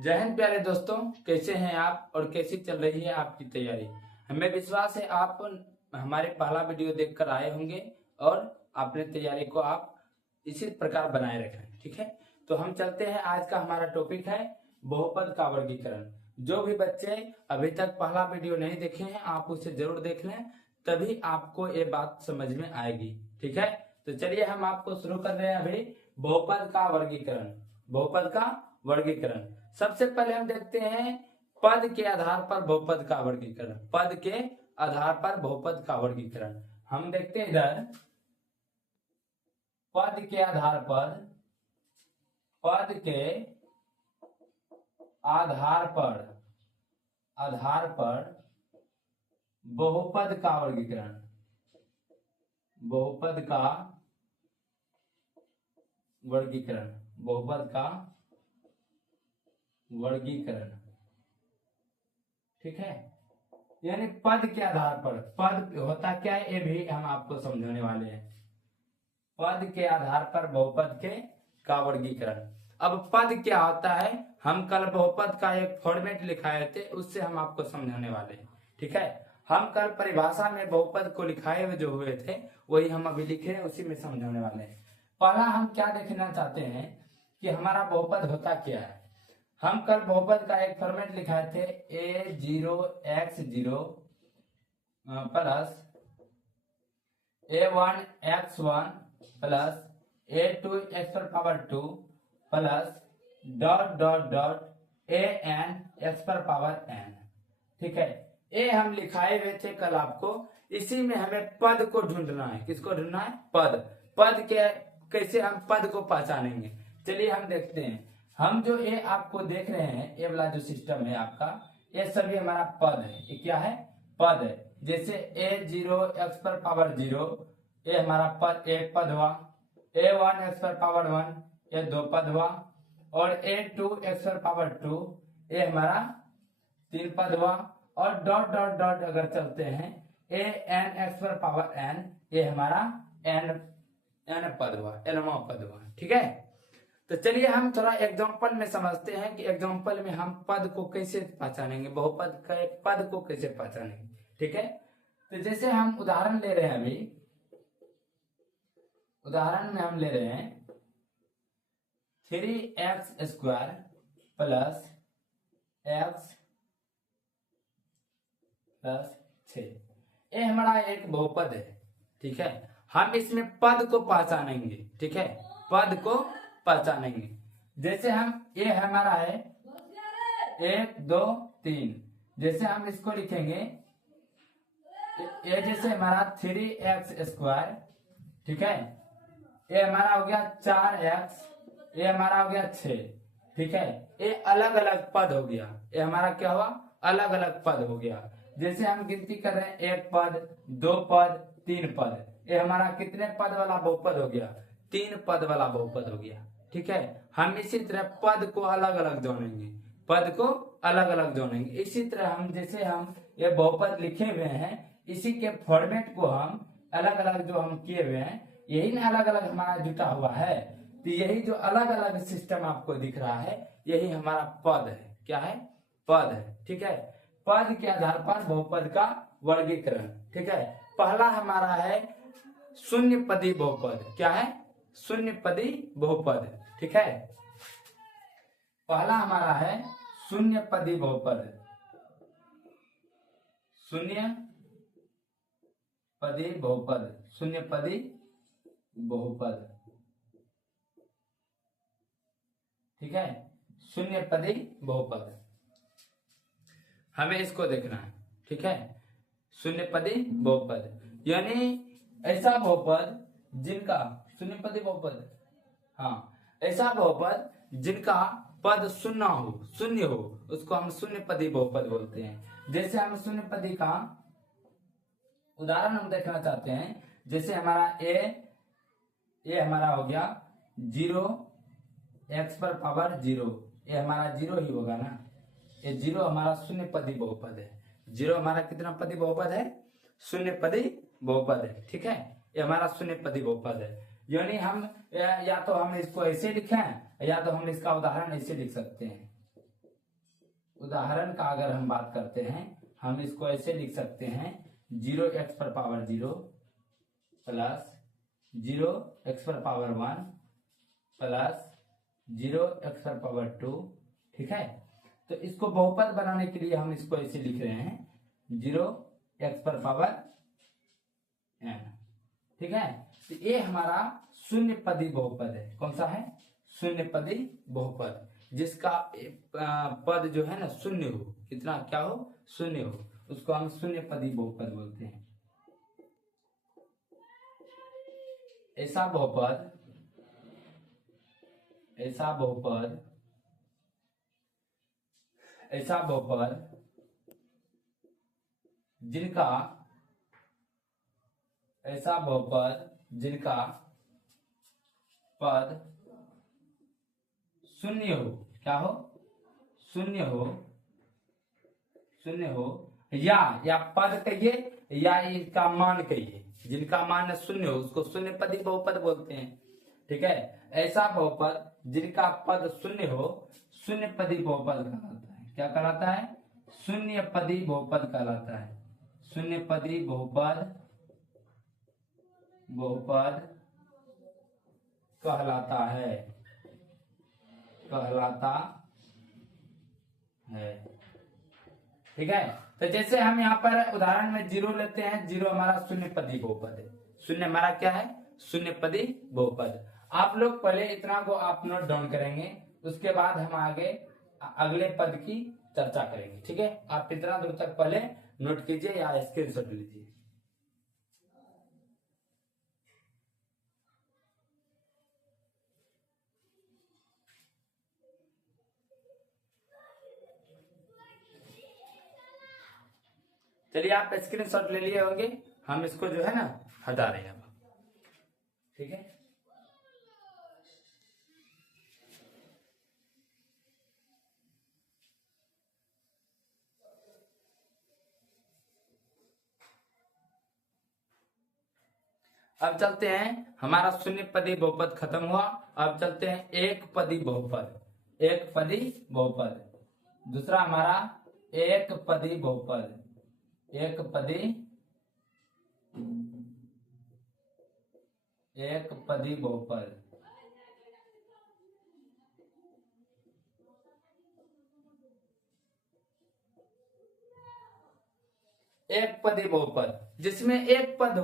जय हिंद प्यारे दोस्तों, कैसे हैं आप और कैसी चल रही है आपकी तैयारी। हमें विश्वास है आप हमारे पहला वीडियो देखकर आए होंगे और अपने तैयारी को आप इसी प्रकार बनाए रखें। ठीक है, तो हम चलते हैं। आज का हमारा टॉपिक है बहुपद का वर्गीकरण। जो भी बच्चे अभी तक पहला वीडियो नहीं देखे हैं आप उसे जरूर देख लें, तभी आपको ये बात समझ में आएगी। ठीक है, तो चलिए हम आपको शुरू कर रहे हैं अभी बहुपद का वर्गीकरण। बहुपद का वर्गीकरण सबसे पहले हम देखते हैं पद के आधार पर बहुपद का वर्गीकरण। पद के आधार पर बहुपद का वर्गीकरण हम देखते हैं इधर। पद के आधार पर, पद के आधार पर बहुपद का वर्गीकरण। बहुपद का वर्गीकरण, बहुपद का वर्गीकरण। ठीक है, यानी पद के आधार पर, पद होता क्या है ये भी हम आपको समझाने वाले हैं। पद के आधार पर बहुपद के का वर्गीकरण। अब पद क्या होता है, हम कल बहुपद का एक फॉर्मेट लिखाए थे, उससे हम आपको समझाने वाले हैं। ठीक है, हम कल परिभाषा में बहुपद को लिखाए हुए जो हुए थे वही हम अभी लिखे हैं, उसी में समझाने वाले हैं। पहला हम क्या देखना चाहते हैं कि हमारा बहुपद होता क्या है। हम कल बहुपद का एक फॉर्मेट लिखाए थे, a0x0 plus a1x1 plus a2x⁴ plus dot dot dot an(x⁴n). ठीक है, ये हम लिखाए हुए थे कल आपको। इसी में हमें पद को ढूंढना है। किसको ढूंढना है? पद। पद के कैसे हम पद को पहचानेंगे, चलिए हम देखते हैं। हम जो ये आपको देख रहे हैं, ये वाला जो सिस्टम है आपका, ये सभी हमारा पद है। ये क्या है? पद है। जैसे a0x⁴0 ये हमारा पद, एक पद हुआ। a1x⁴1 ये दो पद हुआ। और a2x⁴2 ये हमारा तीन पद हुआ। और डॉट डॉट डॉट अगर चलते हैं, an(x⁴n) ये हमारा n पद हुआ, nवां पद हुआ। ठीक है, तो चलिए हम थोड़ा एग्जांपल में समझते हैं कि एग्जांपल में हम पद को कैसे पहचानेंगे, बहुपद का एक पद को कैसे पहचानेंगे। ठीक है, तो जैसे हम उदाहरण ले रहे हैं, अभी उदाहरण में हम ले रहे हैं 3x² प्लस x प्लस 6। ये हमारा एक बहुपद है। ठीक है, हम इसमें पद को पहचानेंगे। ठीक है, पद को पहचानेंगे। जैसे हम, ये हमारा है 1 2 3, जैसे हम इसको लिखेंगे, ये जैसे हमारा 3x²। ठीक है, ये हमारा हो गया 4x, ये हमारा हो गया 6। ठीक है, ये अलग अलग पद हो गया। ये हमारा क्या हुआ? अलग अलग पद हो गया। जैसे हम गिनती कर रहे हैं, एक पद, दो पद, तीन पद, ये हमारा कितने पद वाला बहुपद हो गया? तीन पद वाला बहुपद हो गया। ठीक है, हम इसी तरह पद को अलग अलग जोड़ेंगे, पद को अलग अलग जोड़ेंगे। इसी तरह हम, जैसे हम ये बहुपद लिखे हुए हैं, इसी के फॉर्मेट को हम अलग अलग जो हम किए हुए हैं, यही ना अलग अलग हमारा जुटा हुआ है। तो यही जो अलग अलग सिस्टम आपको दिख रहा है, यही हमारा पद है। क्या है? पद है। ठीक है, पद के आधार पर बहुपद का वर्गीकरण। ठीक है, पहला हमारा है शून्य पदी बहुपद। क्या है? शून्य पदी बहुपद। ठीक है, पहला हमारा है शून्य पदी बहुपद। शून्य पदी बहुपद, शून्य पदी बहुपद। ठीक है, शून्य पदी बहुपद हमें इसको देखना है। ठीक है, शून्य पदी बहुपद यानी ऐसा बहुपद जिनका शून्य पदी बहुपद, हाँ, ऐसा बहुपद जिनका पद शून्य हो, उसको हम शून्य पदी बहुपद बोलते हैं। जैसे हम शून्य पदी का उदाहरण हम देखना चाहते हैं। जैसे हमारा ये हमारा हो गया 0x⁴0, ये हमारा 0 ही होगा ना। ये 0 हमारा शून्य पदी बहुपद है। 0 हमारा कितना पदी बहुपद है? शून्य पदी बहुपद है। ठीक है, ये हमारा शून्य पदी बहुपद है। यानी हम या तो हम इसको ऐसे लिखें या तो हम इसका उदाहरण ऐसे लिख सकते हैं। उदाहरण का अगर हम बात करते हैं, हम इसको ऐसे लिख सकते हैं 0x पर पावर 0 प्लस 0x पर पावर 1 प्लस 0x पर पावर 2। ठीक है, तो इसको बहुपद बनाने के लिए हम इसको ऐसे लिख रहे हैं 0x पर पावर n। ठीक है, तो ये हमारा शून्य पदी बहुपद है। कौन सा है? शून्य पदी बहुपद, जिसका पद जो है ना शून्य हो, कितना क्या हो? शून्य हो, उसको हम शून्य पदी बहुपद बोलते हैं। ऐसा बहुपद ऐसा बहुपद ऐसा बहुपद जिनका ऐसा बहुपद जिनका पद शून्य हो, क्या हो? शून्य हो, शून्य हो, या पद कहिए या इसका मान कहिए, जिनका मान शून्य हो उसको शून्य पदी बहुपद बोलते हैं। ठीक है, ऐसा बहुपद जिनका पद शून्य हो शून्य पदी बहुपद कहलाता है। क्या कहलाता है? शून्य पदी बहुपद कहलाता है। शून्य पदी बहुपद कहलाता है, ठीक है। तो जैसे हम यहाँ पर उदाहरण में 0 लेते हैं, 0 हमारा शून्य पदी बहुपद है। शून्य हमारा क्या है? शून्य पदी बहुपद। आप लोग पहले इतना को आप नोट डाउन करेंगे, उसके बाद हम आगे अगले पद की चर्चा करेंगे। ठीक है, आप इतना दूर तक पहले नोट कीजिए या स्क्रीनशॉट लीजिए। चलिए, आप स्क्रीनशॉट ले लिए होंगे, हम इसको जो है ना हटा रहे हैं अब। ठीक है, अब चलते हैं, हमारा शून्य पदी बहुपद खत्म हुआ। अब चलते हैं एक पदी बहुपद। एक पदी बहुपद, दूसरा हमारा एक पदी बहुपद। एक पदी बहुपद। एक पदी बहुपद जिसमें एक पद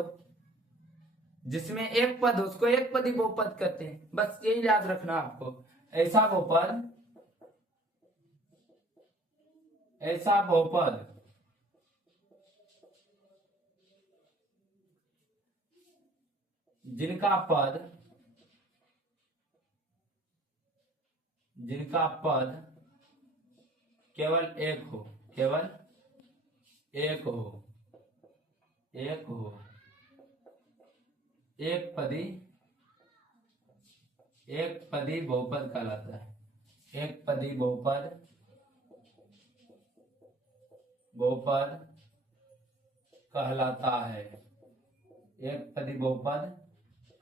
हो, उसको एक पदी बहुपद कहते हैं। बस यही याद रखना आपको। ऐसा बहुपद जिनका पद केवल एक हो, एक पदी बहुपद कहलाता है। एक पदी बहुपद कहलाता है। एक पदी बहुपद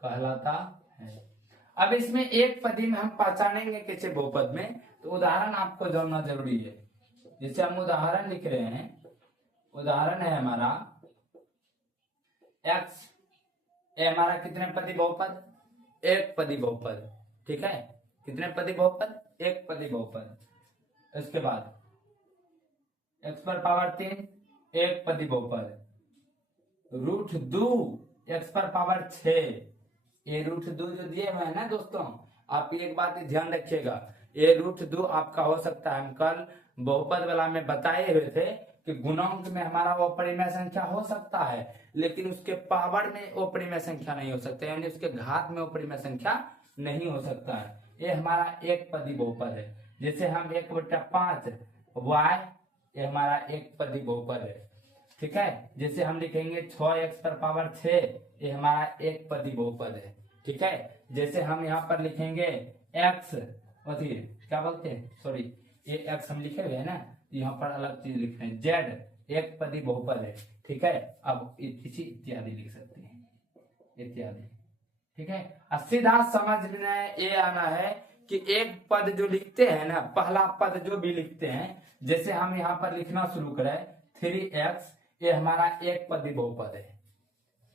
कहलाता है। अब इसमें एक पदी में हम पहचानेंगे कैसे बहुपद में, तो उदाहरण आपको जानना जरूरी है। जैसे हम उदाहरण लिख रहे हैं, उदाहरण है हमारा x, ये हमारा कितने पदी बहुपद? एक पदी बहुपद। ठीक है, कितने पदी बहुपद? एक पदी बहुपद। इसके बाद x पर पावर 3 एक पदी बहुपद। √2 x पर पावर 6, ये √2 जो दिए हुए हैं ना दोस्तों, आप एक बात ध्यान रखिएगा, ये √2 आपका हो सकता है। हम कल बहुपद वाला में बताए हुए थे कि गुणांक में हमारा वो परिमेय संख्या हो सकता है, लेकिन उसके पावर में वो परिमेय संख्या नहीं हो सकता, यानी उसके घात में वो परिमेय संख्या नहीं हो सकता है। ये हमारा एक पदी बहुपद है। जैसे हम 1/5 y, ये हमारा एक पदी बहुपद है। ठीक है, जैसे हम लिखेंगे 6x पर पावर 6, ये हमारा एक पदी बहुपद है। ठीक है, जैसे हम यहाँ पर लिखेंगे x, क्या बोलते हैं, सॉरी, ये x हम लिखे हुए है ना, यहाँ पर अलग चीज लिख रहे हैं, z एक पदी बहुपद है। ठीक है, अब इसी इत्यादि लिख सकते हैं, इत्यादि। ठीक है, सीधा समझ में ये आना है कि एक पद जो लिखते हैं ना, पहला पद जो भी लिखते हैं, जैसे हम यहाँ पर लिखना शुरू करें 3x, ये हमारा एक पदी बहुपद है,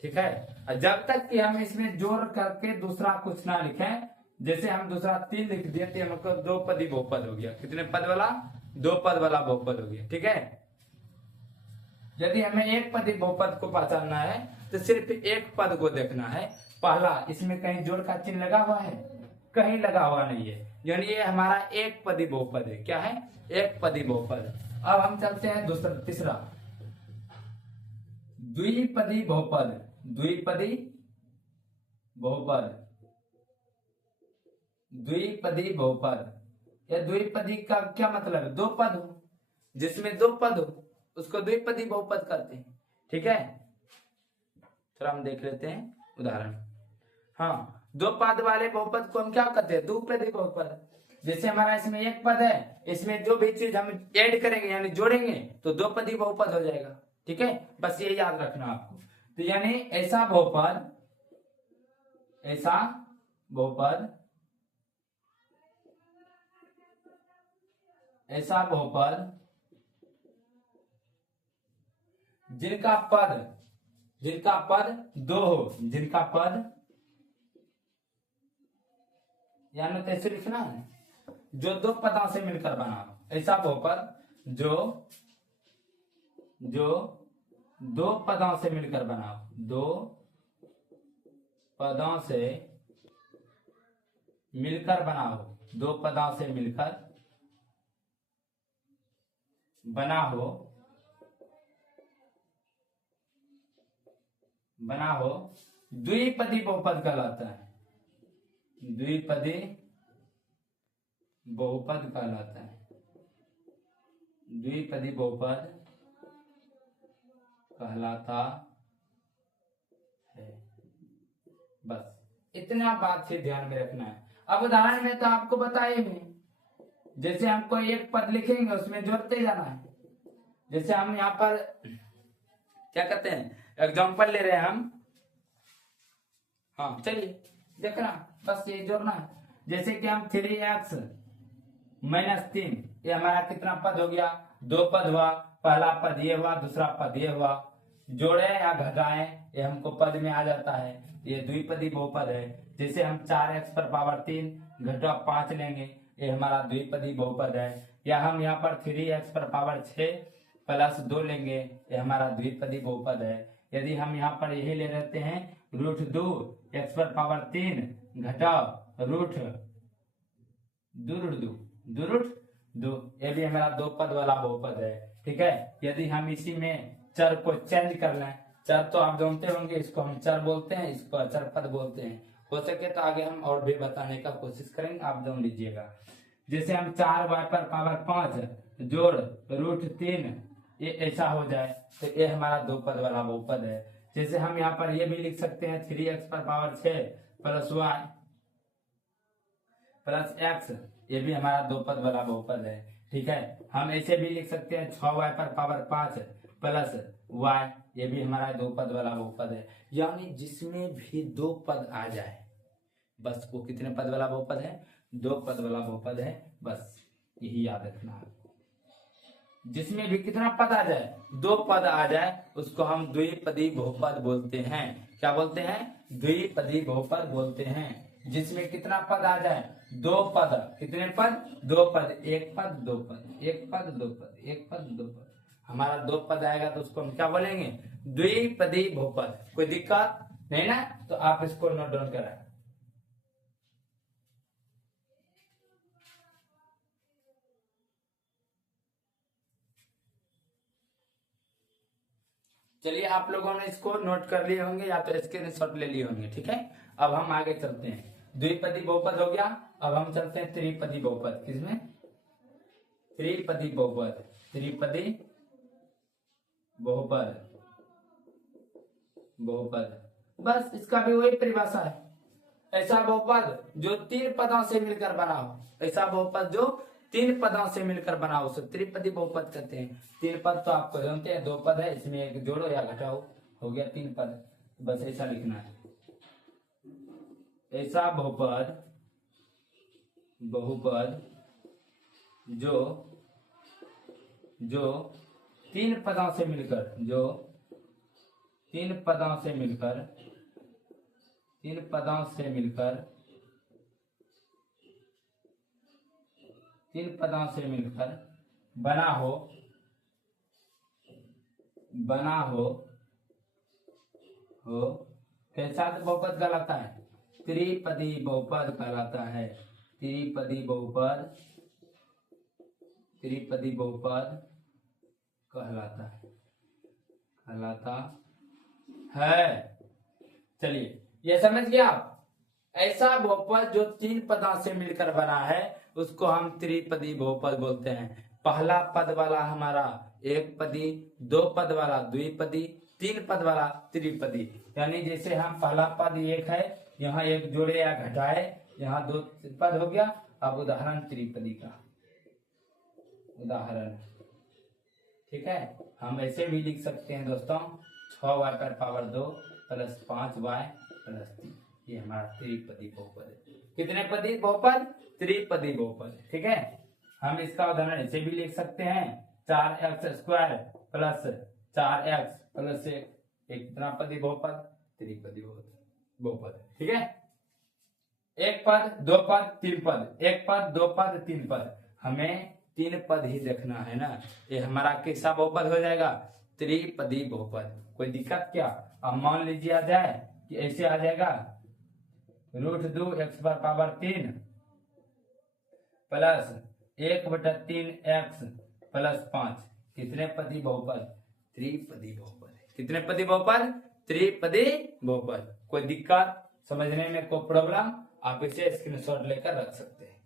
ठीक है। जब तक कि हम इसमें जोड़ करके दूसरा कुछ ना लिखें, जैसे हम दूसरा 3 लिख दिए तो हमको दो पदी बहुपद हो गया। कितने पद वाला? दो पद वाला बहुपद हो गया, ठीक है। यदि हमें एक पदी बहुपद को पहचानना है तो सिर्फ एक पद को देखना है। पहला, इसमें कहीं जोड़ का चिन्ह लगा हुआ है? कहीं लगा हुआ नहीं है, यानी ये हमारा एक पदी बहुपद है। क्या है? एक पदी बहुपद। अब हम चलते हैं दूसरा, तीसरा, द्विपदी बहुपद। द्विपदी बहुपद, द्विपदी बहुपद। या द्विपदी का क्या मतलब है? दो पद हो, जिसमें दो पद हो उसको द्विपदी बहुपद कहते हैं, ठीक है। थोड़ा हम देख लेते हैं उदाहरण। हाँ, दो पद वाले बहुपद को हम क्या कहते हैं? द्विपदी बहुपद। जैसे हमारा इसमें एक पद है, इसमें जो भी चीज हम ऐड करेंगे यानी जोड़ेंगे तो दो पदी बहुपद हो जाएगा, ठीक है। बस ये याद रखना आपको। तो यानी ऐसा बहुपद, ऐसा बहुपद, ऐसा बहुपद जिनका पद दो हो, जिनका पद, यानी तो ऐसे लिखना है, जो दो पदों से मिलकर बना हो। ऐसा बहुपद जो दो पदों से मिलकर बना हो, दो पदों से मिलकर बना हो, दो पदों से मिलकर बना हो, द्विपदी बहुपद कहलाता है। द्विपदी बहुपद कहलाता है। द्विपदी बहुपद कहलाता है। बस इतना बात से ध्यान में रखना है। अब उदाहरण में तो आपको बताए भी, जैसे हमको एक पद लिखेंगे उसमें जोड़ते जाना है। जैसे हम यहाँ पर क्या कहते हैं, एग्जाम्पल ले रहे हैं हम। हाँ चलिए देखना, बस ये जोड़ना है। जैसे कि हम 3x - 3, ये हमारा कितना पद हो गया? दो पद हुआ। पहला पद ये हुआ, दूसरा पद ये हुआ। जोड़े या घटाएं ये हमको पद में आ जाता है, ये द्विपदी बहुपद है। जैसे हम 4x पर पावर 3 घटा 5 लेंगे, ये हमारा द्विपदी बहुपद है। या हम यहाँ पर 3x पर पावर 6 प्लस 2 लेंगे, ये हमारा द्विपदी बहुपद है। यदि हम यहाँ पर यही ले लेते हैं √2 x पर पावर 3 घटा √2, ये भी हमारा दो पद वाला बहुपद है, ठीक है। यदि हम इसी में चर को चेंज कर लें, चर तो आप जानते होंगे, इसको हम चर बोलते हैं, इसको अचर पद बोलते हैं। हो सके तो आगे हम और भी बताने का कोशिश करेंगे, आप जान लीजिएगा। जैसे हम 4y पर पावर 5 जोड़ √3, ये ऐसा हो जाए तो ये हमारा दो पद वाला बहुपद है। जैसे हम यहाँ पर ये भी लिख सकते हैं 3x पर power 6 plus y plus x, ये भी हमारा दो पद वाला बहुपद है, ठीक है। हम ऐसे भी लिख सकते हैं 6y पर पावर 5 प्लस y, ये भी हमारा दो पद वाला बहुपद है। यानी जिसमें भी दो पद आ जाए बस वो कितने पद वाला बहुपद है? दो पद वाला बहुपद है। बस यही याद रखना है। जिसमें भी कितना पद आ जाए? दो पद आ जाए, उसको हम द्विपदी बहुपद बोलते हैं। क्या बोलते हैं? द्विपदी बहुपद बोलते हैं। जिसमें कितना पद आ जाए? दो पद। कितने पद? दो पद। एक पद दो पद, एक पद दो पद, एक पद दो पद। हमारा दो पद आएगा तो उसको हम क्या बोलेंगे? द्विपदी बहुपद। कोई दिक्कत नहीं ना? तो आप इसको नोट डाउन कराएं। चलिए, आप लोगों ने इसको नोट कर लिए होंगे या तो स्क्रीनशॉट ले लिए होंगे, ठीक है। अब हम आगे चलते हैं। द्विपदी बहुपद हो गया, अब हम चलते हैं त्रिपदी बहुपद। किसमें? त्रिपदी बहुपद। त्रिपदी बहुपद, बहुपद बस इसका भी वही परिभाषा है। ऐसा बहुपद जो तीन पदों से मिलकर बना हो, ऐसा बहुपद जो तीन पदों से मिलकर बना हो उसे त्रिपदी बहुपद कहते हैं। तीन पद तो आपको जानते हैं, दो पद है, इसमें एक जोड़ो या घटाओ, हो गया तीन पद। बस ऐसा लिखना है। ऐसा बहुपद बहुपद जो तीन पदों से मिलकर तीन पदों से मिलकर बना हो कैसा बहुपद कहलाता है? त्रिपदी बहुपद कहलाता है। त्रिपदी बहुपद कहलाता है। चलिए, ये समझ गया आप? ऐसा बहुपद जो तीन पदों से मिलकर बना है उसको हम त्रिपदी बहुपद बोलते हैं। पहला पद वाला हमारा एक पदी, दो पद वाला द्विपदी, तीन पद वाला त्रिपदी। यानी जैसे हम पहला पद एक है, यहाँ एक जोड़े या घटाए, यहाँ दो पद हो गया। अब उदाहरण त्रिपदी का उदाहरण, ठीक है। हम ऐसे भी लिख सकते हैं दोस्तों, 6y पर पावर 2 प्लस 5y प्लस 3। ये हमारा त्रिपदी बहुपद है। कितने पदी बहुपद? त्रिपदी बहुपद, ठीक है। हम इसका उदाहरण ऐसे भी लिख सकते हैं, 4x² प्लस 4x प्लस 1। कितना पदी बहुपद? त्रिपदी बहुपद, ठीक है। एक पद, दो पद, तीन पद, एक पद, दो पद, तीन पद। हमें तीन पद ही देखना है ना। ये हमारा कैसा बहुपद हो जाएगा? त्रिपदी बहुपद। कोई दिक्कत क्या? अब मान लीजिए आ जाए कि ऐसे आ जाएगा, √2 x पर पावर 3 प्लस 1/3 x प्लस 5। कितने पदी बहुपद? त्रिपदी बहुपद। कितने पदी बहुपद? त्रिपदी बहुपद। कोई दिक्कत समझने में, कोई प्रॉब्लम? आप इसे स्क्रीनशॉट लेकर रख सकते हैं।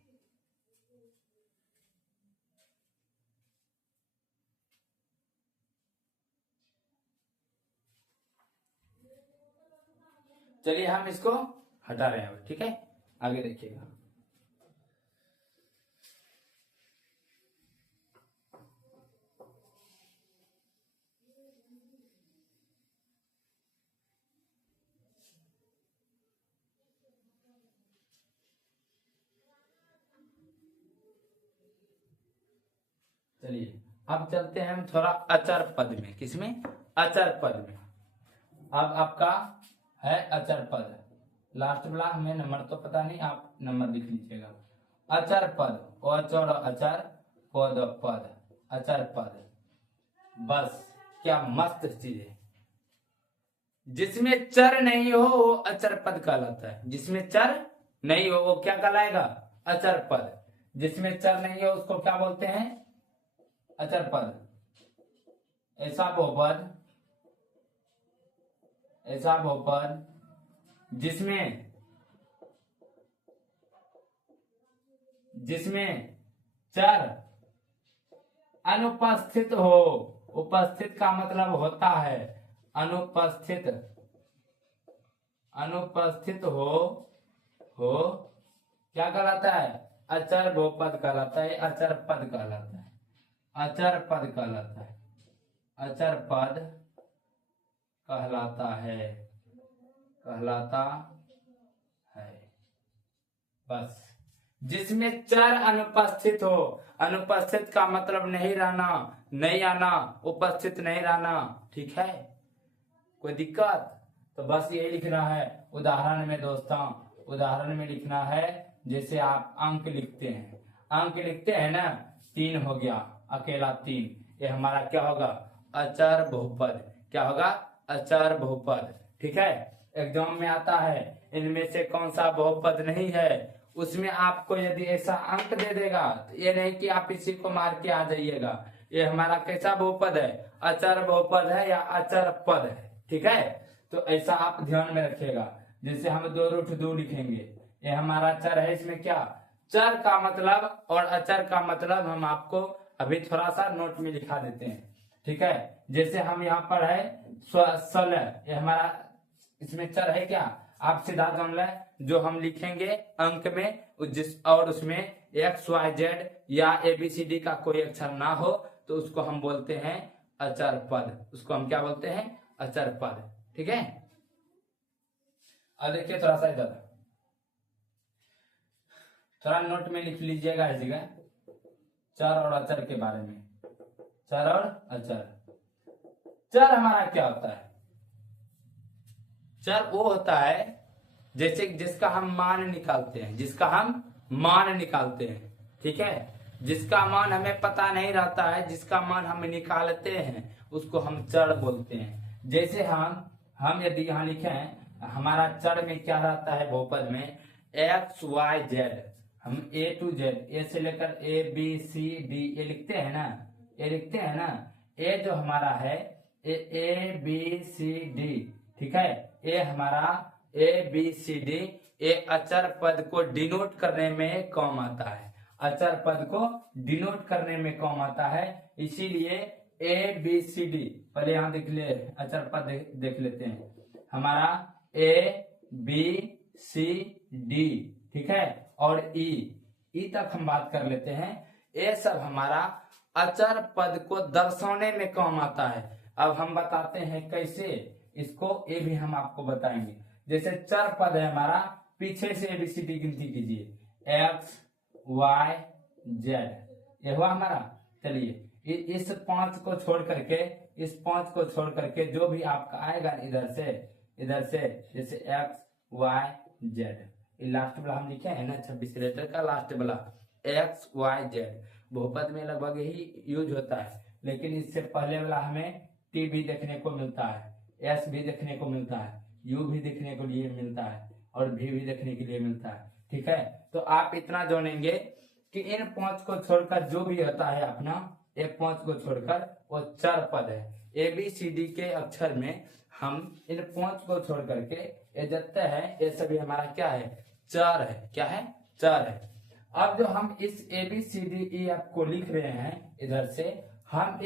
चलिए हम इसको हटा रहे हैं, ठीक है। आगे देखिएगा। चलिए अब चलते हैं हम थोड़ा अचर पद में। किसमें? अचर पद में। अब आपका है अचर पद। लास्ट वाला हमें नंबर तो पता नहीं, आप नंबर लिख लीजिएगा। अचर पद, अचर अचर पद पद, अचर पद। बस क्या मस्त चीज है। जिसमें चर नहीं हो वो अचर पद कहलाता है। जिसमें चर नहीं हो वो क्या कहलाएगा? अचर पद। जिसमें चर नहीं हो उसको क्या बोलते हैं? अचर पद। ऐसा बहुपद जिसमें चर अनुपस्थित हो। उपस्थित का मतलब होता है, अनुपस्थित हो क्या कहलाता है? अचर बहुपद कहलाता है। अचर पद कहलाता है। अचर पद कहलाता है। अचर पद कहलाता है। बस जिसमें चर अनुपस्थित हो। अनुपस्थित का मतलब नहीं रहना, नहीं आना, उपस्थित नहीं रहना, ठीक है। कोई दिक्कत? तो बस यही लिखना है उदाहरण में दोस्तों। उदाहरण में लिखना है, जैसे आप अंक लिखते हैं ना, 3 हो गया, अकेला 3। ये हमारा क्या होगा? अचर बहुपद। क्या होगा? अचर बहुपद, ठीक है। एग्जाम में आता है, इनमें से कौन सा बहुपद नहीं है, उसमें आपको यदि ऐसा अंक दे देगा तो ये नहीं कि आप इसी को मार के आ जाइएगा। ये हमारा कैसा बहुपद है? अचर बहुपद है या अचर पद है, ठीक है। तो ऐसा आप ध्यान में रखिएगा। जैसे हम 2√2 लिखेंगे, ये हमारा चर है। इसमें क्या चर का मतलब और अचर का मतलब हम आपको अभी थोड़ा सा नोट में लिखा देते हैं, ठीक है। जैसे हम यहाँ पर है 16, ये हमारा इसमें चर है। क्या आप सीधा जान लें, जो हम लिखेंगे अंक में और उसमें एक्स वाई जेड या ABCD का कोई अक्षर ना हो तो उसको हम बोलते हैं अचर पद। उसको हम क्या बोलते हैं? अचर पद, ठीक है। अब देखिए थोड़ा सा इधर, थोड़ा नोट में लिख लीजिएगा इस जगह चर और अचर के बारे में। चर और अचर। चर हमारा क्या होता है? चर वो होता है जैसे जिसका हम मान निकालते हैं, जिसका हम मान निकालते हैं, ठीक है। जिसका मान हमें पता नहीं रहता है, जिसका मान हम निकालते हैं, उसको हम चर बोलते हैं। जैसे हम यदि यहाँ लिखे हैं, हमारा चर में क्या रहता है बहुपद में? X y z. हम ए टू जेड, ए से लेकर ए बी सी डी, ए लिखते हैं ना, ए लिखते हैं ना। ए जो हमारा है ए बी सी डी, ठीक है। ए हमारा ए बी सी डी, ए अचर पद को डिनोट करने में काम आता है। अचर पद को डिनोट करने में काम आता है, इसीलिए ए बी सी डी। पहले यहाँ देख ले, अचर पद देख लेते हैं। हमारा ए बी सी डी, ठीक है, और ई तक हम बात कर लेते हैं। ये सब हमारा अचर पद को दर्शाने में काम आता है। अब हम बताते हैं कैसे इसको, ये भी हम आपको बताएंगे। जैसे चर पद है हमारा, पीछे से एबीसीडी गिनती कीजिए, एक्स वाई जेड, ये हुआ हमारा। चलिए इस 5 को छोड़ करके, इस 5 को छोड़ करके जो भी आपका आएगा इधर से जैसे एक्स वाई जेड, लास्ट वाला हम लिखे है ना 26 लेटर का लास्ट वाला एक्स वाई जेड। बहुपद में लगभग यही यूज होता है, लेकिन इससे पहले वाला हमें टी भी देखने को मिलता है, एस भी देखने को मिलता है, यू भी देखने को लिए मिलता है, और भी देखने के लिए मिलता है, ठीक है। तो आप इतना जानेंगे कि इन 5 को छोड़कर जो भी होता है अपना, ये 5 को छोड़कर वो चर पद है। ए बी सी डी के अक्षर में हम इन 5 को छोड़ करके ये जितने हैं ये सभी हमारा क्या है? चर है। क्या है? चर है। अब जो हम इस A B C D E F को लिख रहे हैं इधर से, हम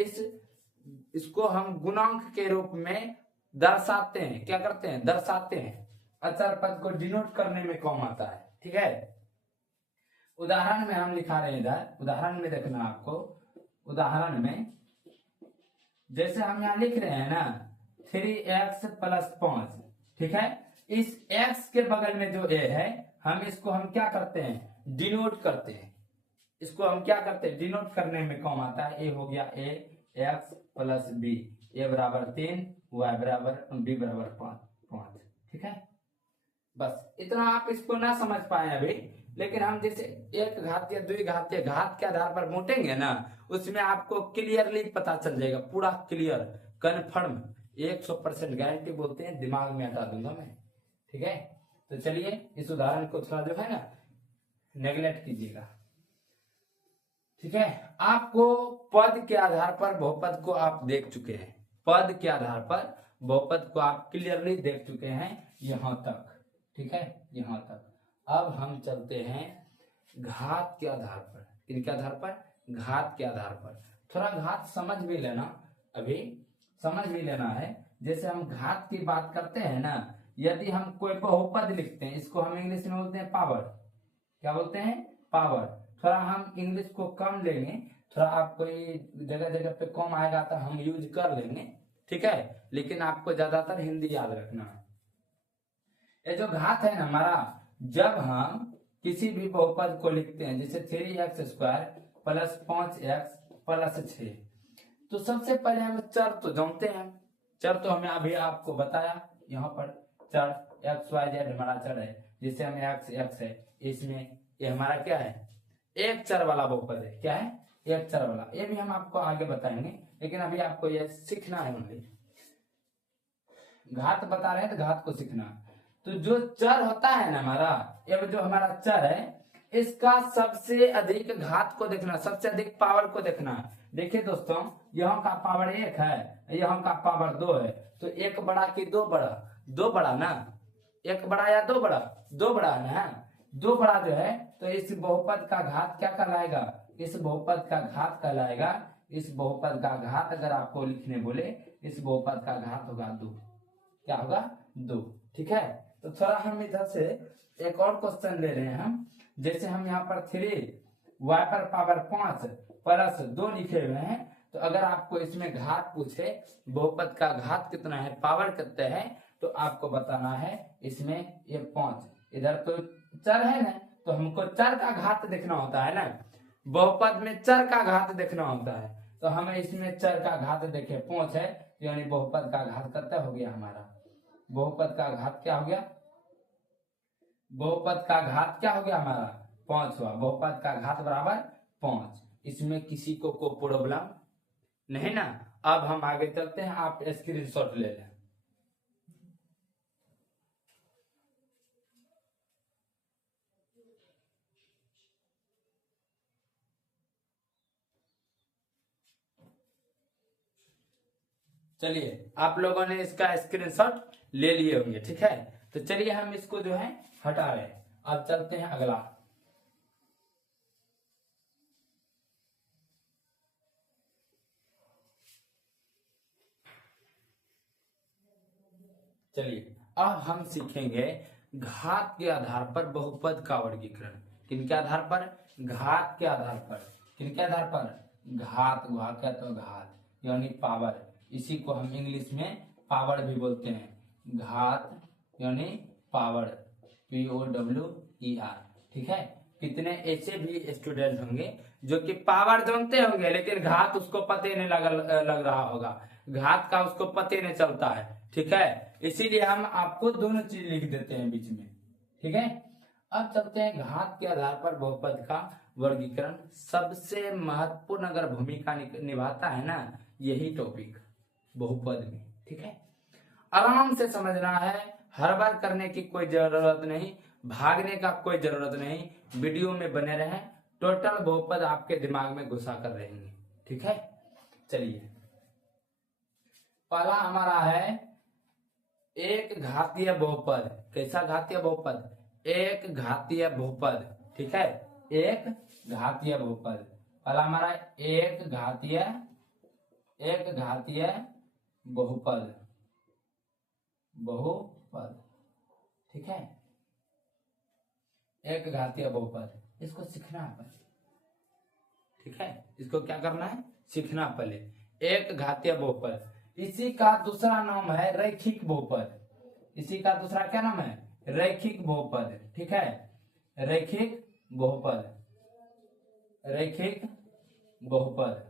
इसको हम गुणांक के रूप में दर्शाते हैं। क्या करते हैं? दर्शाते हैं। अचर पद को डिनोट करने में काम आता है, ठीक है। उदाहरण में हम लिखा रहे हैं इधर, उदाहरण में देखना आपको। उदाहरण में जैसे हम यहाँ लिख रहे हैं ना 3x + 5, ठीक है। इस x के बगल में जो a है, हम इसको हम क्या करते हैं? डिनोट करते हैं। इसको हम क्या करते हैं? डिनोट करने में काम आता है। a हो गया a, x + b, a = 3, y = b = 5, ठीक है। बस इतना आप इसको ना समझ पाए अभी, लेकिन हम जैसे एक घातीय, द्विघातीय, घात के आधार पर बांटेंगे ना, उसमें आपको क्लियरली पता चल जाएगा, पूरा क्लियर, कन्फर्म, 100% गारंटी बोलते हैं, दिमाग में हटा दूंगा मैं, ठीक है। तो चलिए इस उदाहरण को थोड़ा जो है ना नेगलेक्ट कीजिएगा, ठीक है। आपको पद के आधार पर बहुपद को आप देख चुके हैं, पद के आधार पर बहुपद को आप क्लियरली देख चुके हैं यहां तक, ठीक है, यहां तक। अब हम चलते हैं घात के आधार पर। इनके आधार पर? घात के आधार पर। थोड़ा घात समझ भी लेना, अभी समझ भी लेना है। जैसे हम घात की बात करते हैं ना, यदि हम कोई बहुपद लिखते हैं, इसको हम इंग्लिश में बोलते हैं पावर। क्या बोलते हैं? पावर। थोड़ा हम इंग्लिश को कम लेंगे, थोड़ा आप कोई जगह जगह पे कम आएगा तो हम यूज कर लेंगे, ठीक है, लेकिन आपको ज्यादातर हिंदी याद रखना है। ये जो घात है ना हमारा, जब हम किसी भी बहुपद को लिखते हैं, जैसे 3x² + 5x + 6, तो सबसे पहले हम चर तो जानते हैं। चर तो हमें अभी आपको बताया, यहाँ पर चर x y z हमारा चर है, जिससे हमें x है, इसमें ये हमारा क्या है? एक चर वाला बहुपद है। क्या है? एक चर वाला। ये भी हम आपको आगे बताएंगे, लेकिन अभी आपको ये सीखना है ओनली। घात बता रहे हैं तो घात को सीखना। तो जो चर होता है ना हमारा, ये जो हमारा चर है, इसका सबसे अधिक घात को देखना, सबसे अधिक पावर को देखना। देखिए दोस्तों, यहाँ का पावर 1 है, यहाँ का पावर 2 है, तो 1 बड़ा कि 2 बड़ा? 2 बड़ा ना। 1 बड़ा या 2 बड़ा? 2 बड़ा ना। 2 बड़ा जो है, तो इस बहुपद का घात क्या कहलाएगा? इस बहुपद का घात कहलाएगा। इस बहुपद का घात अगर आपको लिखने बोले, इस बहुपद का घात होगा 2। क्या होगा? 2, ठीक है। तो थोड़ा हम इधर से एक और क्वेश्चन ले रहे हैं हम। जैसे हम यहाँ पर 3y⁵ + 2 लिखे हुए हैं, तो अगर आपको इसमें घात पूछे, बहुपद का घात कितना है, पावर कितने है, तो आपको बताना है इसमें ये 5। इधर तो चर है ना, तो हमको चर का घात देखना होता है ना, बहुपद में चर का घात देखना होता है। तो हमें इसमें चर का घात देखे 5 है, यानी बहुपद का घात कितना हो गया हमारा, बहुपद का घात क्या हो गया, बहुपद का घात क्या हो गया हमारा 5 हुआ। बहुपद का घात बराबर 5। इसमें किसी को प्रॉब्लम नहीं ना। अब हम आगे चलते हैं, आप स्क्रीनशॉट ले लें। चलिए आप लोगों ने इसका स्क्रीनशॉट ले लिए होंगे, ठीक है। तो चलिए हम इसको जो है हटा रहे हैं। अब चलते हैं अगला। चलिए अब हम सीखेंगे घात के आधार पर बहुपद का वर्गीकरण। किनके आधार पर, घात के आधार पर। किनके आधार पर, घात, घात तो घात यानी पावर, इसी को हम इंग्लिश में पावर भी बोलते हैं। घात यानी पावर, POWER, ठीक है। कितने ऐसे भी स्टूडेंट होंगे जो कि पावर जानते होंगे लेकिन घात उसको पते नहीं लग रहा होगा, घात का उसको पते नहीं चलता है, ठीक है। इसीलिए हम आपको दोनों चीज लिख देते हैं बीच में, ठीक है। अब चलते हैं घात के आधार पर बहुपद का वर्गीकरण। सबसे महत्वपूर्ण अगर भूमिका निभाता है ना यही टॉपिक बहुपद में, ठीक है। आराम से समझना है, हड़बड़ करने की कोई जरूरत नहीं, भागने का कोई जरूरत नहीं, वीडियो में बने रहें। टोटल बहुपद आपके दिमाग में घुसा कर रहेंगे, ठीक है। चलिए पहला हमारा है एक घातीय बहुपद। कैसा घातीय बहुपद, एक घातीय बहुपद, ठीक है। एक घातीय बहुपद, पहला हमारा एक घातीय बहुपद, बहुपद, ठीक है। एक घातीय बहुपद, इसको सीखना है पहले, ठीक है। इसको क्या करना है, सीखना पहले। एक घातीय बहुपद, इसी का दूसरा नाम है रैखिक बहुपद। इसी का दूसरा क्या नाम है, रैखिक बहुपद, ठीक है। रैखिक बहुपद, रैखिक बहुपद,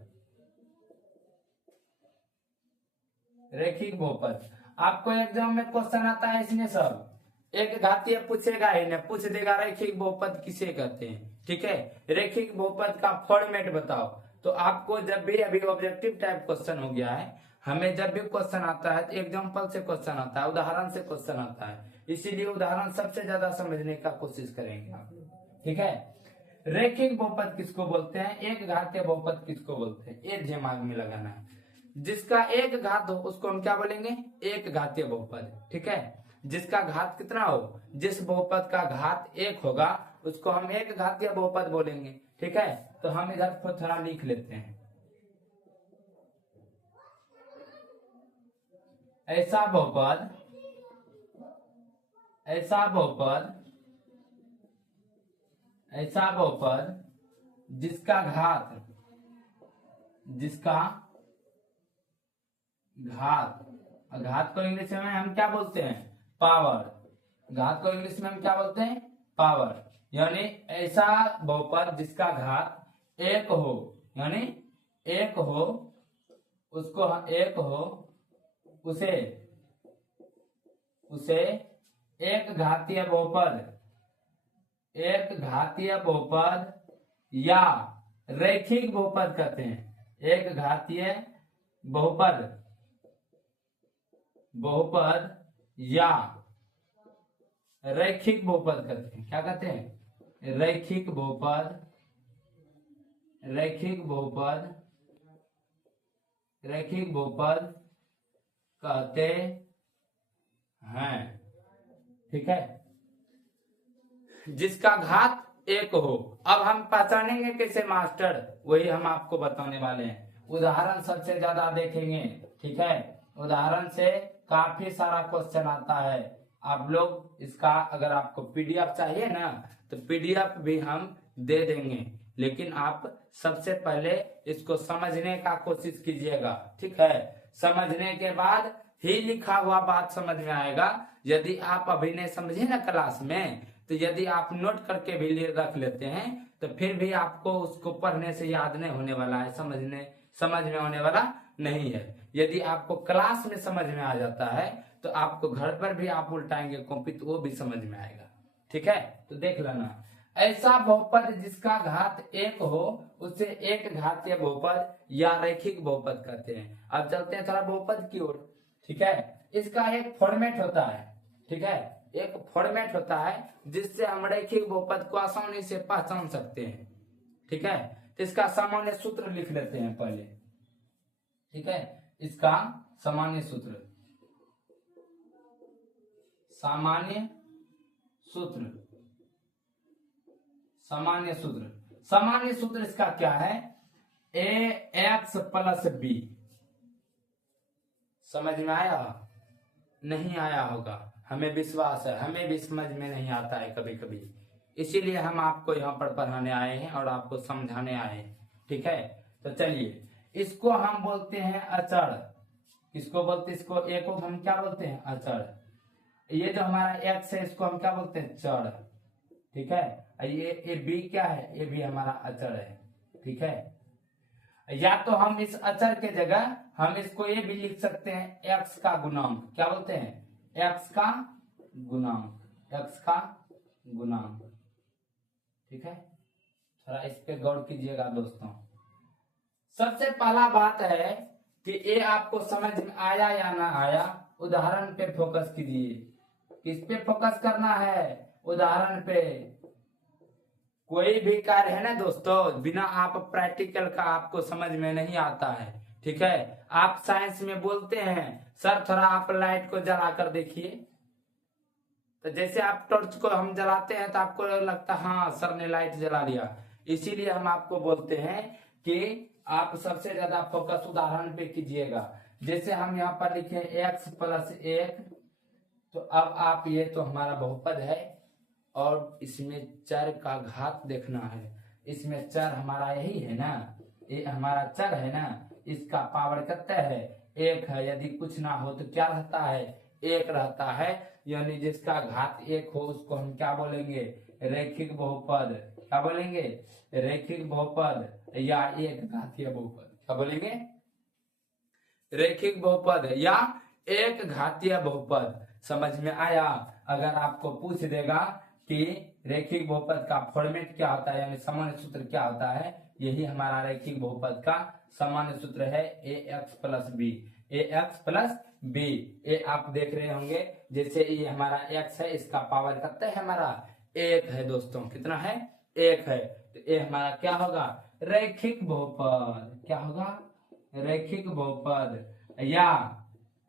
रैखिक बहुपद। आपको एग्जाम में क्वेश्चन आता है इसमें सब, एक घातीय पूछेगा ही नहीं, पूछ देगा रैखिक बहुपद किसे कहते हैं, ठीक है। रैखिक बहुपद का फॉर्मेट बताओ। तो आपको जब भी अभी ऑब्जेक्टिव टाइप क्वेश्चन हो गया है, हमें जब भी क्वेश्चन आता है तो एग्जाम्पल से क्वेश्चन आता है, उदाहरण से क्वेश्चन आता है, इसीलिए उदाहरण सबसे ज्यादा समझने का कोशिश करेंगे आप, ठीक है। रैखिक बहुपद किसको बोलते हैं, एक घातीय बहुपद किसको बोलते हैं, ये दिमाग में लगाना है। जिसका एक घात हो उसको हम क्या बोलेंगे, एक घातीय बहुपद, ठीक है। जिसका घात कितना हो, जिस बहुपद का घात एक होगा उसको हम एक घातीय बहुपद बोलेंगे, ठीक है। तो हम इधर थोड़ा लिख लेते हैं, ऐसा बहुपद, ऐसा बहुपद, ऐसा बहुपद जिसका घात, जिसका घात, घात को इंग्लिश में हम क्या बोलते हैं, पावर। घात को इंग्लिश में हम क्या बोलते हैं, पावर। यानी ऐसा बहुपद जिसका घात एक हो, यानी एक हो, उसको एक हो, उसे एक घातीय बहुपद, एक घातीय बहुपद या रैखिक बहुपद कहते हैं। एक घातीय बहुपद, बहुपद या रैखिक बहुपद कहते हैं। क्या कहते हैं, रैखिक बहुपद, रैखिक बहुपद, रैखिक बहुपद कहते हैं, ठीक है। जिसका घात एक हो। अब हम पहचानेंगे कैसे मास्टर, वही हम आपको बताने वाले हैं। उदाहरण सबसे ज्यादा देखेंगे, ठीक है। उदाहरण से काफी सारा क्वेश्चन आता है। आप लोग इसका अगर आपको पीडीएफ चाहिए ना तो पीडीएफ भी हम दे देंगे, लेकिन आप सबसे पहले इसको समझने का कोशिश कीजिएगा, ठीक है। समझने के बाद ही लिखा हुआ बात समझ में आएगा। यदि आप अभी नहीं समझे ना क्लास में तो यदि आप नोट करके भी रख लेते हैं तो फिर भी आपको उसको पढ़ने से याद नहीं होने वाला है, समझ में होने वाला नहीं है। यदि आपको क्लास में समझ में आ जाता है तो आपको घर पर भी आप उल्टाएंगे कॉपी तो वो भी समझ में आएगा। ठीक है, तो देख लेना। ऐसा बहुपद जिसका घात एक हो उसे एक घातीय बहुपद या रैखिक बहुपद कहते हैं। अब चलते हैं थोड़ा बहुपद की ओर। ठीक है, इसका एक फॉर्मेट होता है। ठीक है, एक फॉर्मेट होता है जिससे हम रैखिक बहुपद को आसानी से पहचान सकते हैं। ठीक है, तो इसका सामान्य सूत्र लिख लेते हैं पहले। ठीक है, इसका सामान्य सूत्र सामान्य सूत्र इसका क्या है? A x plus B. समझ में आया? नहीं आया होगा, हमें विश्वास है, हमें भी समझ में नहीं आता है कभी कभी, इसीलिए हम आपको यहाँ पर पढ़ाने आए हैं और आपको समझाने आए हैं। ठीक है, तो चलिए, इसको हम बोलते हैं अचर। किसको बोलते हैं? इसको ए को हम क्या बोलते हैं? अचर। ये जो हमारा एक्स है इसको हम क्या बोलते हैं? चर। ठीक है, ये बी क्या है? ये भी हमारा अचर है। ठीक है, या तो हम इस अचर के जगह हम इसको ये भी लिख सकते हैं एक्स का गुणांक। क्या बोलते हैं? एक्स का गुणांक। ठीक है, थोड़ा इस पे गौर कीजिएगा दोस्तों। सबसे पहला बात है कि ये आपको समझ में आया या ना आया, उदाहरण पे फोकस कीजिए। किस पे फोकस करना है? उदाहरण पे। कोई भी कार्य है ना दोस्तों, बिना आप प्रैक्टिकल का आपको समझ में नहीं आता है। ठीक है, आप साइंस में बोलते हैं सर थोड़ा आप लाइट को जला कर देखिए, तो जैसे आप टॉर्च को हम जलाते हैं तो आपको लगता है हाँ सर ने लाइट जला लिया। इसीलिए हम आपको बोलते हैं कि आप सबसे ज्यादा फोकस उदाहरण पे कीजिएगा। जैसे हम यहाँ पर लिखे x प्लस 1, तो अब आप ये तो हमारा बहुपद है और इसमें चर का घात देखना है। इसमें चर हमारा यही है ना, ये हमारा चर है ना, इसका पावर कितना है? 1 है। यदि कुछ ना हो तो क्या रहता है? 1 रहता है। यानी जिसका घात 1 हो उसको हम क्या बोलेंगे? रैखिक बहुपद। क्या बोलेंगे? रैखिक बहुपद या एक घातीय बहुपद। क्या बोलेंगे? रैखिक बहुपद या एक घातीय बहुपद। समझ में आया? अगर आपको पूछ देगा कि रैखिक बहुपद का फॉर्मेट क्या होता है, यानी सामान्य सूत्र क्या होता है, यही हमारा रैखिक बहुपद का सामान्य सूत्र है, a x plus B. A x plus B, ये आप देख रहे होंगे जैसे ये हमारा एक्स है, इसका पावर कितना है? हमारा 1 है दोस्तों। कितना है? 1 है। तो ये हमारा क्या होगा? रैखिक बहुपद। क्या होगा? रैखिक बहुपद या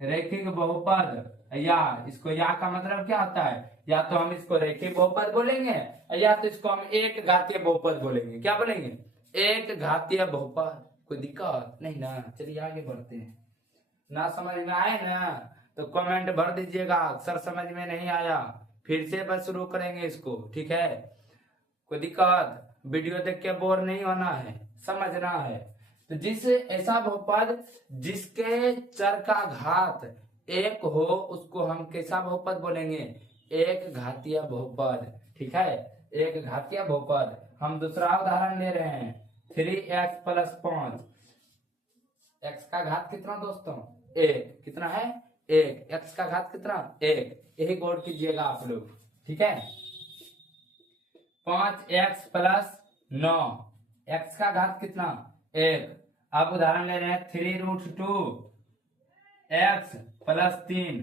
रैखिक बहुपद या इसको या का मतलब क्या होता है? या तो हम इसको रैखिक बहुपद बोलेंगे या तो इसको हम एक घातीय बहुपद बोलेंगे। क्या बोलेंगे? एक घातीय बहुपद। कोई दिक्कत नहीं ना? चलिए आगे बढ़ते हैं। ना समझ में आए ना तो कमेंट भर दीजिएगा सर समझ में नहीं आया, फिर से बस शुरू करेंगे इसको। ठीक है, कोई दिक्कत? वीडियो देख के बोर नहीं होना है, समझना है। तो जिस ऐसा बहुपद जिसके चर का घात 1 हो उसको हम कैसा बहुपद बोलेंगे? एक घातीय बहुपद। ठीक है, एक घातीय बहुपद। हम दूसरा उदाहरण ले रहे हैं 3x प्लस 5। x का घात कितना दोस्तों? 1। कितना है? 1। x का घात कितना? 1। यही गौर कीजिएगा आप लोग। ठीक है, 5x प्लस 9, x का घात कितना? 1। अब उदाहरण ले रहे हैं 3√2 x प्लस 3,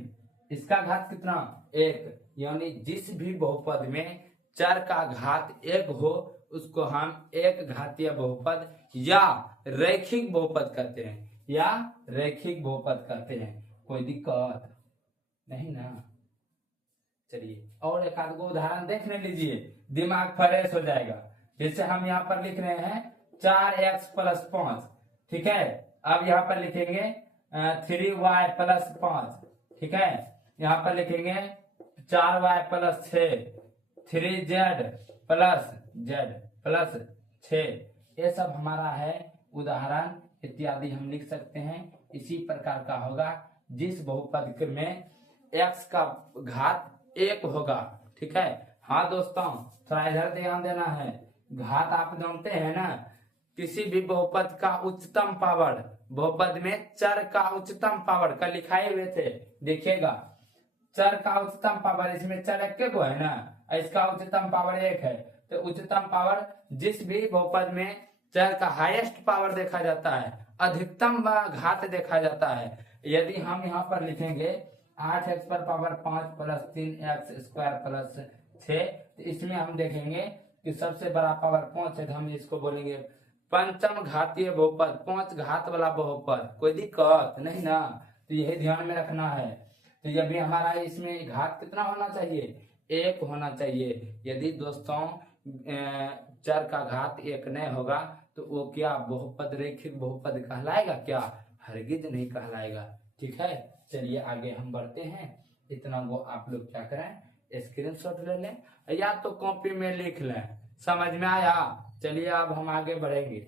इसका घात कितना? 1। यानी जिस भी बहुपद में चर का घात 1 हो उसको हम एक घातीय बहुपद या रैखिक बहुपद कहते हैं, या रैखिक बहुपद कहते हैं। कोई दिक्कत नहीं ना? चलिए और एक आध उदाहरण देखने लीजिए, दिमाग फ्रेश हो जाएगा। जैसे हम यहाँ पर लिख रहे हैं 4x प्लस 5। ठीक है, अब यहाँ पर लिखेंगे 3y प्लस 5। ठीक है, यहाँ पर लिखेंगे 4y plus 6, 3z plus z plus 6। ये सब हमारा है उदाहरण इत्यादि हम लिख सकते हैं। इसी प्रकार का होगा जिस बहुपद में x का घात 1 होगा। ठीक है, हाँ दोस्तों, थोड़ा इधर ध्यान देना है। घात आप जानते हैं ना, किसी भी बहुपद का उच्चतम पावर, बहुपद में चर का उच्चतम पावर का लिखाए हुए थे, देखिएगा चर का उच्चतम पावर, इसमें चर एक को है ना, इसका उच्चतम पावर 1 है। तो उच्चतम पावर जिस भी बहुपद में चर का हाईएस्ट पावर देखा जाता है, अधिकतम घात देखा जाता है। यदि हम यहाँ पर लिखेंगे 8x पर power 5 plus 3x square plus 6, तो इसमें हम देखेंगे कि सबसे बड़ा पावर 5 है, तो हम इसको बोलेंगे पंचम घातीय बहुपद, 5 घात वाला बहुपद। कोई दिक्कत नहीं ना, तो यही ध्यान में रखना है। तो ये भी हमारा इसमें घात कितना होना चाहिए, 1 होना चाहिए। यदि दोस्तों चर का घात 1 नहीं होगा तो वो क्या बहुपद, रैखिक बहुपद कहलाएगा क्या, हरगिज नहीं कहलाएगा। ठीक है, चलिए आगे हम बढ़ते हैं। इतना वो आप लोग क्या करें, स्क्रीनशॉट ले लें या तो कॉपी में लिख लें। समझ में आया? चलिए अब हम आगे बढ़ेंगे।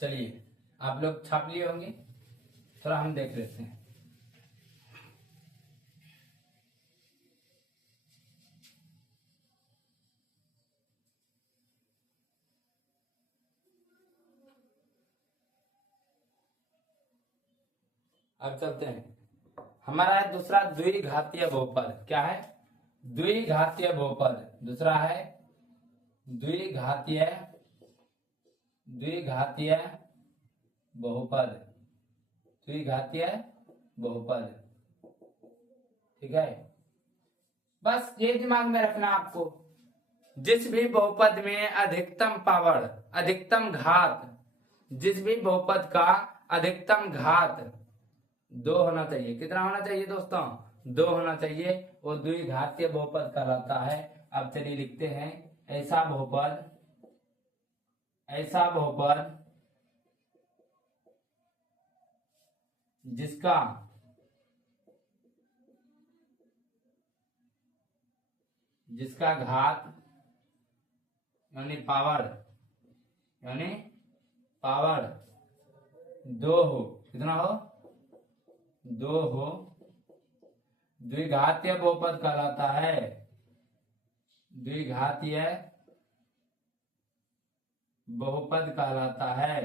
चलिए आप लोग छाप लिए होंगे, थोड़ा हम देख लेते हैं। अब चलते हैं। हमारा है दूसरा द्विघातीय बहुपद। क्या है? द्विघातीय बहुपद। दूसरा है द्विघातीय द्विघातीय बहुपद। द्विघातीय बहुपद। ठीक है, बस ये दिमाग में रखना आपको, जिस भी बहुपद में अधिकतम पावर, अधिकतम घात, जिस भी बहुपद का अधिकतम घात 2 होना चाहिए। कितना होना चाहिए दोस्तों? 2 होना चाहिए, वो द्विघातीय बहुपद कहलाता है। अब चलिए लिखते हैं, ऐसा बहुपद, ऐसा बहुपद जिसका जिसका घात यानी पावर, यानी पावर 2 हो। कितना हो? 2 हो, द्विघातीय बहुपद कहलाता है। द्विघातीय बहुपद कहलाता है।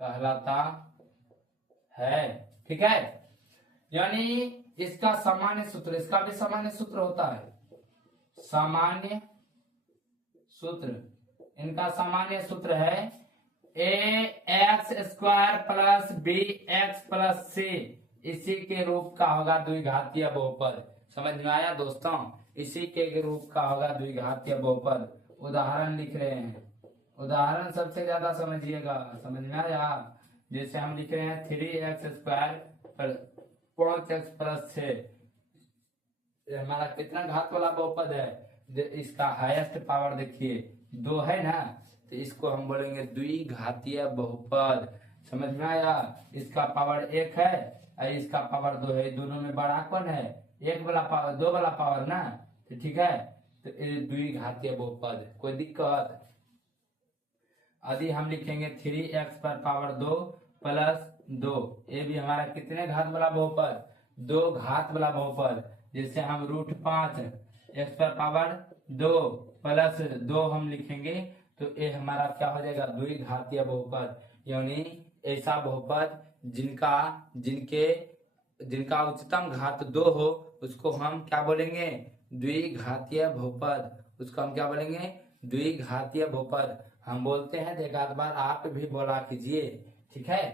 कहलाता है। ठीक है, यानी इसका सामान्य सूत्र, इसका भी सामान्य सूत्र होता है। सामान्य सूत्र, इनका सामान्य सूत्र है ax square plus bx plus c। इसी के रूप का होगा द्विघातीय बहुपद। समझ में आया दोस्तों? इसी के रूप का होगा द्विघातीय बहुपद। उदाहरण लिख रहे हैं, उदाहरण सबसे ज्यादा समझिएगा। समझ में आया? जैसे हम लिख रहे हैं 3x स्क्वायर 5x प्लस 6, हमारा कितना घात वाला बहुपद है? इसका हाईएस्ट पावर देखिए 2 है ना, तो इसको हम बोलेंगे द्विघातीय बहुपद। समझ में आया? इसका पावर 1 है और इसका पावर 2 है। दोनों में बड़ा कौन है? 1 वाला पावर, 2 वाला पावर ना, तो ठीक है, तो द्विघातीय बहुपद। कोई दिक्कत? यदि हम लिखेंगे 3x पर पावर 2 प्लस 2, ये भी हमारा कितने घात वाला बहुपद? 2 घात वाला बहुपद। जैसे हम √5 x पर पावर 2 प्लस 2 हम लिखेंगे, तो ये हमारा क्या हो जाएगा? द्विघातीय बहुपद। यानी ऐसा बहुपद जिनका जिनका उच्चतम घात 2 हो, उसको हम क्या बोलेंगे? द्विघातीय बहुपद। उसको हम क्या बोलेंगे? द्विघातीय बहुपद हम बोलते हैं। एक आध बार आप भी बोला कीजिए, ठीक है।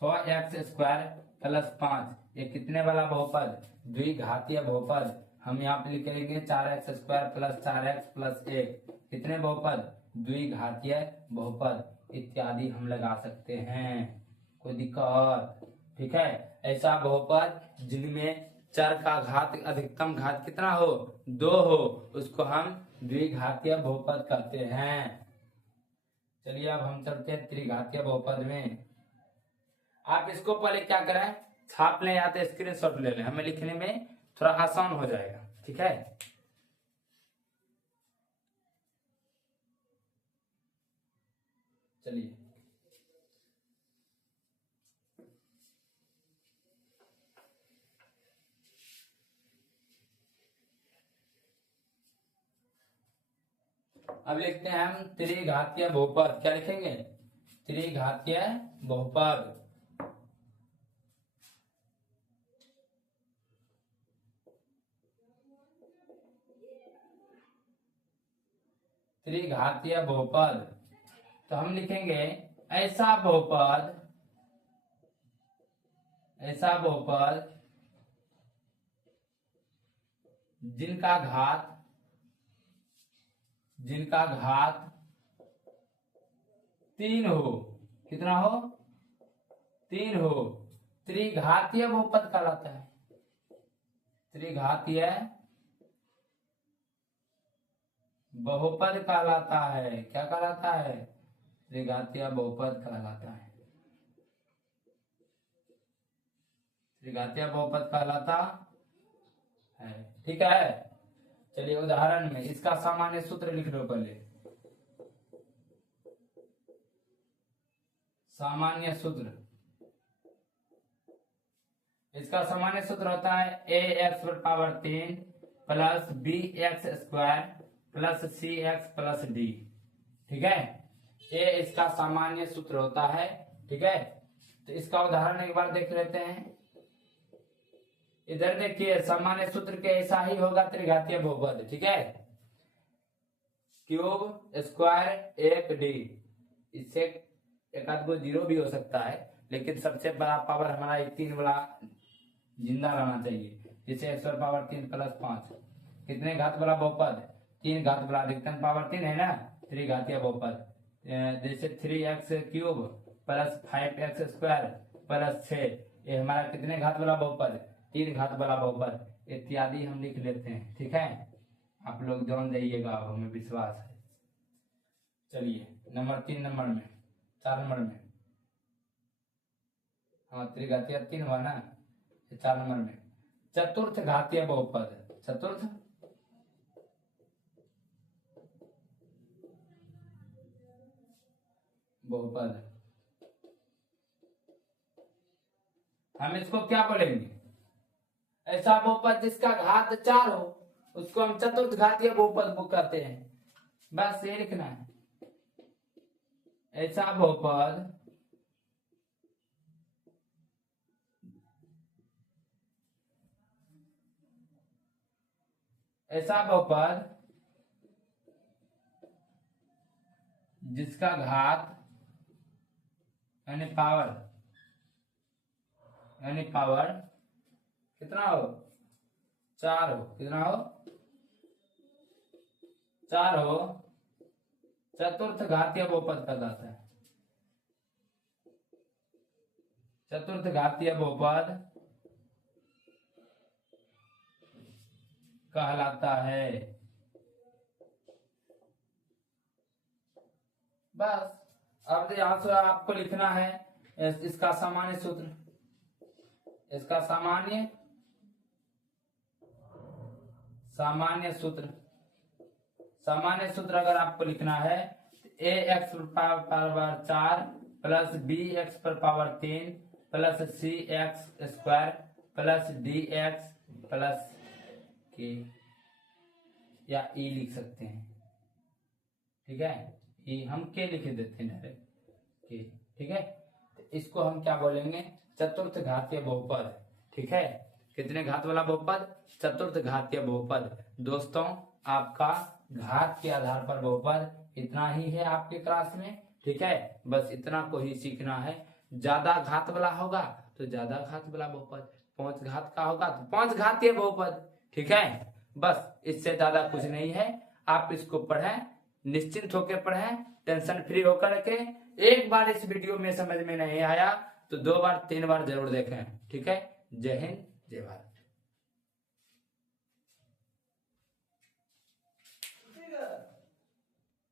6x स्क्वायर प्लस 5, ये कितने वाला बहुपद? द्विघातीय बहुपद। हम यहाँ पे लिखेंगे 4x square plus 4x plus 1, कितने बहुपद? द्विघातीय बहुपद। इत्यादि हम लगा सकते हैं, कोई दिक्कत? ठीक है, ऐसा बहुपद जिनमें चर का घात अधिकतम घात कितना हो, 2 हो, उसको हम द्विघातीय बहुपद कहते हैं। चलिए अब हम चलते हैं त्रिघातीय बहुपद में। आप इसको पहले क्या करें, छाप लें या तो स्क्रीनशॉट ले लें, हमें लिखने में थोड़ा आसान हो जाएगा। ठीक है, चलिए अब लिखते हैं हम त्रिघातीय बहुपद। क्या लिखेंगे, त्रिघातीय बहुपद। त्रिघातीय बहुपद तो हम लिखेंगे ऐसा बहुपद, ऐसा बहुपद जिनका घात, जिनका घात 3 हो। कितना हो, 3 हो, त्रिघातीय बहुपद कहलाता है। त्रिघातीय बहुपद कहलाता है। क्या कहलाता है, त्रिघातीय बहुपद कहलाता है। त्रिघातीय बहुपद कहलाता है। ठीक है, चलिए उदाहरण में इसका सामान्य सूत्र लिख लो पहले। सामान्य सूत्र, इसका सामान्य सूत्र होता है a x power 3 plus b x square plus c x plus d. ठीक है, ये इसका सामान्य सूत्र होता है। ठीक है, तो इसका उदाहरण एक बार देख लेते हैं। इधर देखिए सामान्य सूत्र के ऐसा ही होगा त्रिघातीय बहुपद। ठीक है, क्यूब स्क्वायर 1d, इससे एक आध को 0 भी हो सकता है, लेकिन सबसे बड़ा पावर हमारा 3 वाला जिंदा रहना चाहिए। जैसे x पावर 3 प्लस 5 कितने घात वाला बहुपद, 3 घात वाला, अधिकतम पावर 3 है ना, त्रिघातीय बहुपद। जैसे 3x cube plus 5x square plus 6, ये हमारा कितने घात वाला बहुपद, 3 घात वाला बहुपद इत्यादि हम लिख लेते हैं। ठीक है, आप लोग जान जाइएगा, हमें विश्वास है। चलिए नंबर 3 नंबर में, 4 नंबर में, हाँ त्रिघातीय 3 हुआ ना, 4 नंबर में चतुर्थ घातीय बहुपद। चतुर्थ बहुपद हम इसको क्या बोलेंगे, ऐसा बहुपद जिसका घात 4 हो, उसको हम चतुर्थ घातीय बहुपद को कहते हैं। बस ये लिखना है, ऐसा बहुपद ऐसा बहुपद जिसका घात यानी पावर कितना हो, 4 हो। कितना हो, 4 हो, चतुर्थ घातीय बहुपद कहलाता है। चतुर्थ घातीय बहुपद कहलाता है। बस अब यहां से आपको लिखना है इसका सामान्य सूत्र। इसका सामान्य सूत्र अगर आपको लिखना है, a x power 4 plus b x पर power 3 plus c x square plus d x plus k, या ई लिख सकते हैं। ठीक है, ई हम के लिख देते हैं डायरेक्ट के। ठीक है, तो इसको हम क्या बोलेंगे, चतुर्थ घातीय बहुपद। ठीक है, कितने घात वाला बहुपद, चतुर्थ घातीय बहुपद। दोस्तों आपका घात के आधार पर बहुपद इतना ही है आपके क्लास में। ठीक है, बस इतना को ही सीखना है। ज्यादा घात वाला होगा तो ज्यादा घात वाला बहुपद, 5 घात का होगा तो 5 घातीय बहुपद। ठीक है, बस इससे ज्यादा कुछ नहीं है। आप इसको पढ़ें, निश्चिंत होकर पढ़ें, टेंशन फ्री होकर के। एक बार इस वीडियो में समझ में नहीं आया तो 2 बार 3 बार जरूर देखें। ठीक है, जय हिंद जय भारत।